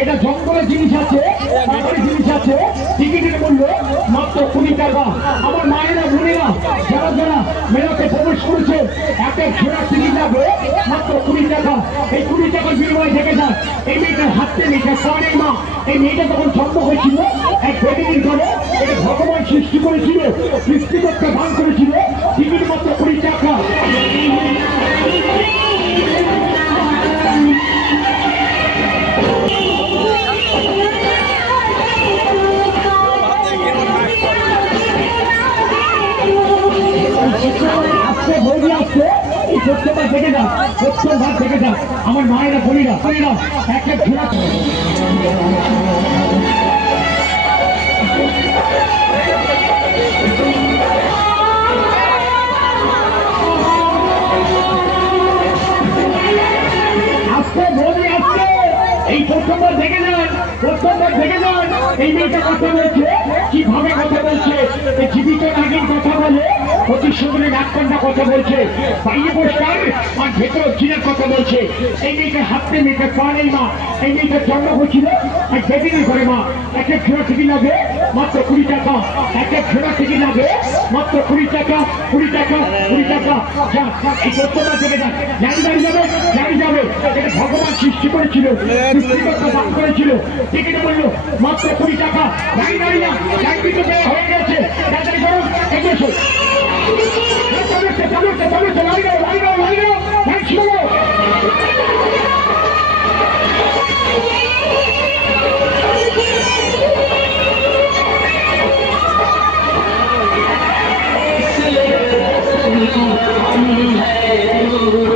এটা জঙ্গলের জিনিস আছে, জিনিস আছে, টিকিটের মূল্য মাত্র 20 টাকা। আমার মায়েরা বোনেরা যারা যারা মেলাতে প্রবেশ করেছে এক এক ঘোড়ার টিকিট লাগবে মাত্র 20 টাকা। এই 20 টাকার বিনিময়ে দেখে যান এই মেয়েটার হাতে মেয়েটা পারে মা। এই মেয়েটা তখন জন্ম হয়েছিল এক বেদিনীর ঘরে, এটা ভগবান সৃষ্টি করেছিল, সৃষ্টিকর্তা দান করেছিল, টিকিট মাত্র 20 টাকা। আমার মায়েরা বোনেরা এক এক ঘোড়া এই প্রথমবার দেখে যান, প্রথমবার দেখে যান এই মেয়েটা কথা বলছে, কিভাবে কথা বলছে, জীবিত নাগিন কথা বলে, অতি সুন্দরী নাককন্যা কথা বলছে, বাইরে পরিষ্কার আর ভেতর চিনের কথা বলছে। এই মেয়েটার হাতে মেয়েটার পা নেই মা। এই মেয়েটার জন্ম হয়েছিল এক বেদিনীর ঘরে মা। এক এক ঘোড়া টিকিট লাগে মাত্র 20 টাকা। এক এক ঘোড়া টিকিট লাগে মাত্র 20 টাকা, 20 টাকা, 20 টাকা। এই প্রথমবার দেখে যান, জানি যাবে, জানি যাবে। এটা ভগবান সৃষ্টি করেছিল, সৃষ্টিকর্তা দান করেছিল, টিকিট মূল্য মাত্র 20 টাকা। গাড়ি গাড়ি না, গাড়ি কিন্তু হয়ে গেছে, তাড়াতাড়ি করুন, এগিয়ে এসো। हम है